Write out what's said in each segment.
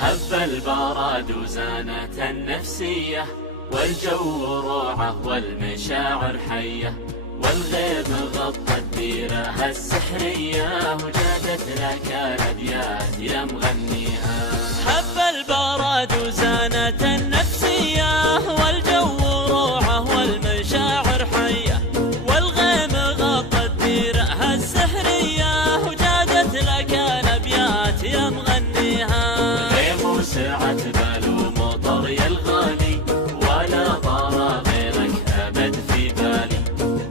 هب البراد وزانت النفسية، والجو روعة والمشاعر حية، والغيم غطى الديرة السحرية، وجادت لك الأبيات يا مغنيها. هب البراد وزانت النفسية، والجو روعة والمشاعر حية، والغيم غطى الديرة السحرية، وجادت لك الأبيات يا مغنيها. غيم وسعت بال ومطر يا الغالي، ولا طار غيرك أبد في بالي،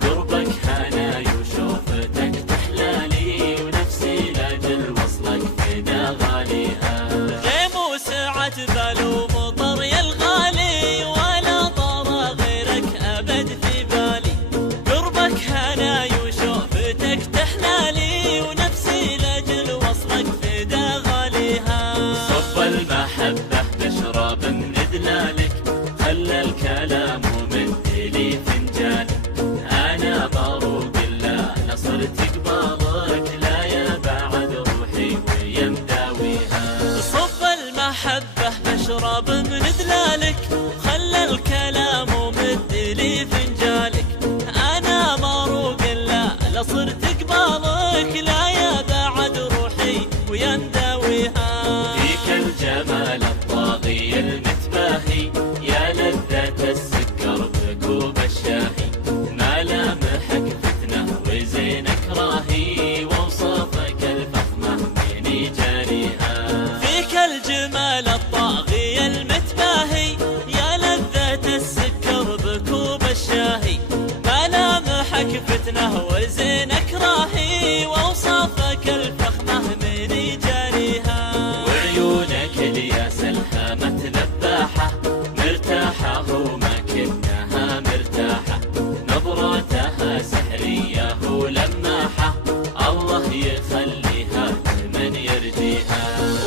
قربك هناي وشوفتك تحلالي، ونفسي لأجل وصلك فدا غاليها. غيم وسعت بال ومطر يا الغالي، ولا طار غيرك أبد في بالي، قربك هناي وشوفتك تحلالي، ونفسي لأجل وصلك فدا غاليها. صب المحبة بشرب من دلالك، خلى الكلام ومد لي فنجاني، أنا بروق لا نصرت قبالك، لا يا بعد روحي ويا مداويها. صب المحبة بشرب من دلالك، خلى الكلام ومد لي فنجالك، أنا مروق لا صرت قبالك، لا يا بعد روحي ويا مداويها. فيك الجمال الطاغي المتباهي، يا لذة السكر بكوب الشاهي، ملامحك فتنة وزينك راهي، ووصافك الفخمة من جاريها. فيك الجمال الطاغي المتباهي، يا لذة السكر بكوب الشاهي، ملامحك فتنة وزينك راهي، ووصافك الفخمة من جاريها. وعيونك الياس الهامة ذباحة، مرتاحة وما كنها مرتاحة، نظراتها سحرية ولماحة، الله يخليها لمن يرجيها.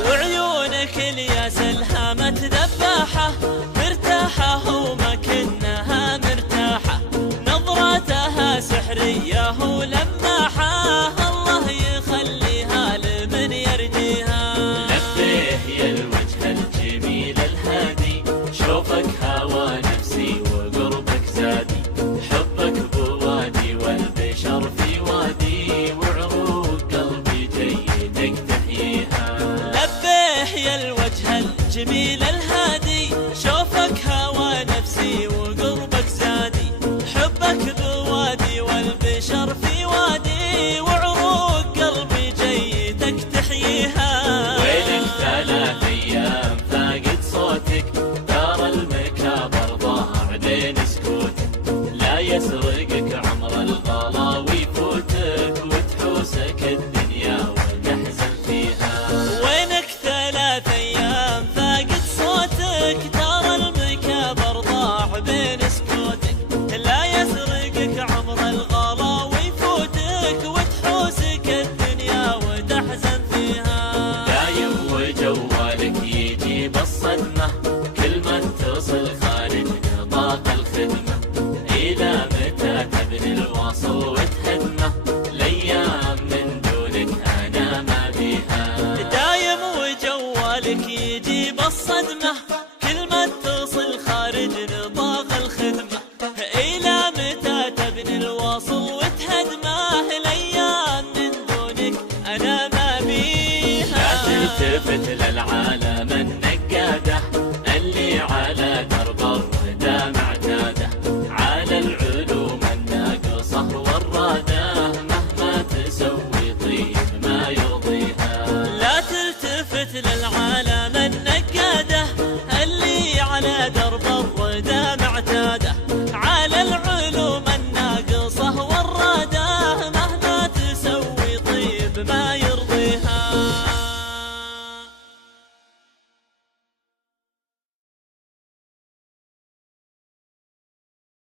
وعيونك الياس الهامة ذباحة، مرتاحة وما كنها مرتاحة، نظراتها سحرية ولماحة، الله يخليها لمن يرجيها. لبيه يا الوجه الجميل الهادي، شوفك هوى نفسي وقربك زادي، حبك بوادي والبشر في وادي، وعروق قلبي جيدك تحييها. لبيه يا الوجه الجميل الهادي، شوفك هوى نفسي وقربك زادي، حبك بوادي والبشر في وادي، وعروق قلبي جيدك تحييها. ويلك 3 أيام فاقد صوتك، دار المكابر ضاع بين سكوتك، لا يسرقك عمر الغلا ويفوتك، وتحوسك الدنيا وتحزن فيها. وينك 3 أيام فاقد صوتك، ترى المكابر ضاع بين سكوتك، لا يسرقك عمر الغلا ويفوتك، وتحوسك الدنيا وتحزن فيها. دايم وجوالك يجيب الصدمة، كل ما اتصل خارج نطاق الخدمة، إلى متى تبني الواصل وتهدمه، الأيام من دونك أنا ما بيها. دايم وجوالك يجيب الصدمة، كل ما اتصل خارج نطاق الخدمة، إلى متى تبني الواصل وتهدمه، الأيام من دونك أنا ما بيها. لا تلتفت للعالم النقادة، اللي على درب الردى معتاده، على العلوم الناقصة والرادة، مهما تسوي طيب ما يرضيها. لا تلتفت للعالم النقادة، اللي على درب